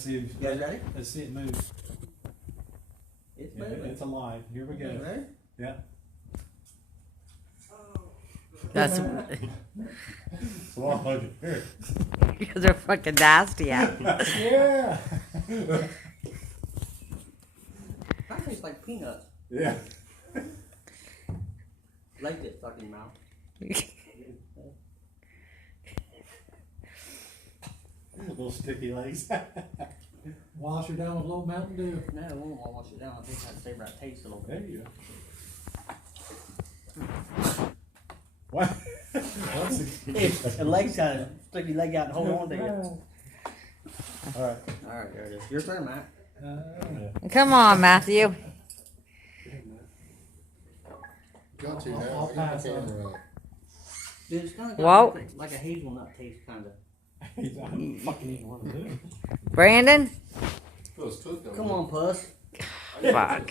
See if, You guys ready? let's see it move. It's Yeah, moving. it's alive. Here we go. Ready? Yeah. That's Swallow here. because they're fucking nasty. Yeah. Yeah. That tastes like peanuts. Yeah. Like this fucking mouth. Little sticky legs. Wash her down with a little Mountain Dew. No, I won't wash it down. I think I'd savor that taste a little There bit. you go. What? What's The legs kind of stick your leg out and hold on to you. Alright, there it is. Your turn, Matt. Come on, Matthew. Got to now. I'll I got pass the on. camera up. Dude, it's kind of Whoa. like a hazelnut taste, kind of. I'm fucking eating one of those. Brandon? Feels cooked over Come on, puss. Fuck.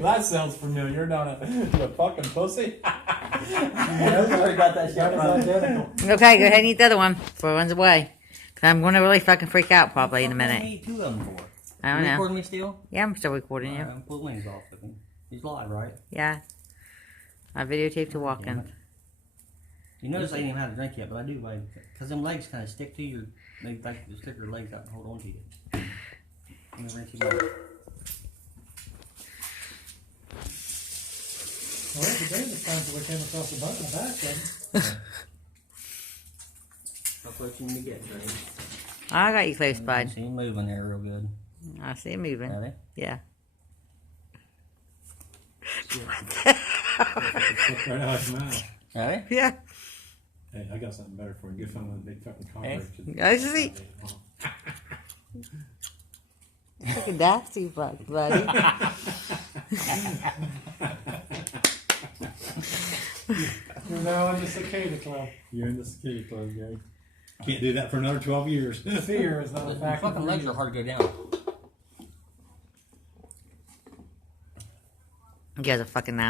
That sounds familiar, don't it? You fucking pussy. Yeah, I already got that shit That from. was identical. Okay, go ahead and eat the other one before it runs away. Cause I'm gonna really fucking freak out probably in a What the fuck minute. did I eat two of them for? I don't You know. recording me still? Yeah, I'm still recording you. Alright, pull the wings off of him. He's live, right? Yeah. I videotaped you Damn walking. it. You notice I didn't even have to drink yet, but I do, like, because them legs kind of stick to your, they like to stick your legs out and hold on to you. Let me rinse you out. Well, today the times that we came across the button in the back, then. How close you need to get, Trey? I got you close, I bud. see him moving there real good. I see it moving. Ready? Yeah. Right out of his mouth. Ready? Yeah. Hey, I got something better for you. Go find one of the big fucking cockroaches. I see. Fucking nasty fuck, buddy. You're now in the cicada club. You're in the cicada club, Gary. Can't do that for another 12 years. Fear is not a Your factor. fucking for legs you. are hard to go down. You guys are fucking nasty.